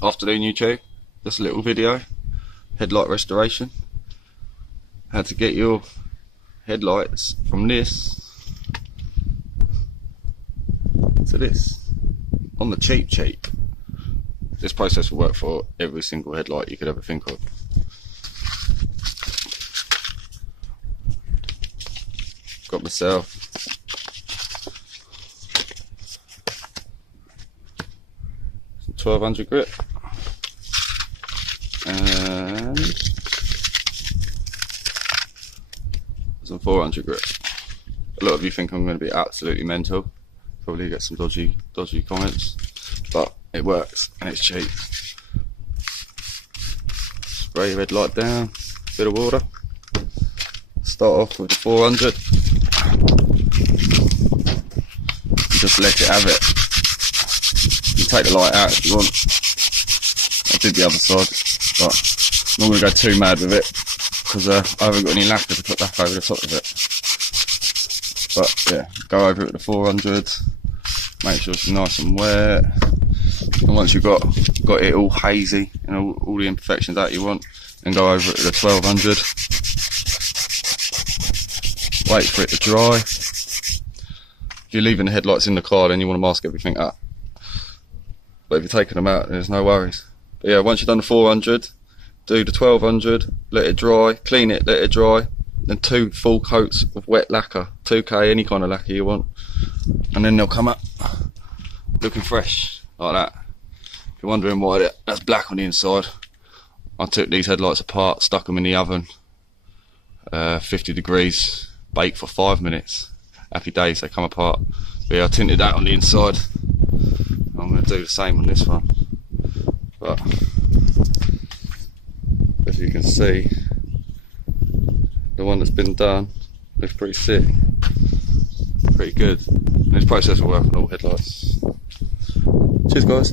Afternoon YouTube, just a little video, headlight restoration. How to get your headlights from this to this on the cheap. This process will work for every single headlight you could ever think of. Got myself some 1200 grit and some 400 grit. A lot of you think I'm going to be absolutely mental, probably get some dodgy comments, but it works and it's cheap. Spray your headlight down, bit of water. Start off with the 400. Just let it have it. You can take the light out if you want. I did the other side, but I'm not going to go too mad with it because I haven't got any lacquer to put back over the top of it. But yeah, go over it with the 400. Make sure it's nice and wet. And once you've got it all hazy and all the imperfections that you want, then go over it with the 1200. Wait for it to dry. If you're leaving the headlights in the car, then you want to mask everything up. But if you're taking them out, then there's no worries. But yeah, once you've done the 400, do the 1200, let it dry, clean it, let it dry. Then 2 full coats of wet lacquer, 2K, any kind of lacquer you want. And then they'll come up looking fresh, like that. If you're wondering why that's black on the inside, I took these headlights apart, stuck them in the oven, 50 degrees, baked for 5 minutes. Happy days, they come apart. But yeah, I tinted that on the inside. I'm going to do the same on this one. But as you can see, the one that's been done looks pretty sick, pretty good. And this process will work on all headlights. Cheers guys.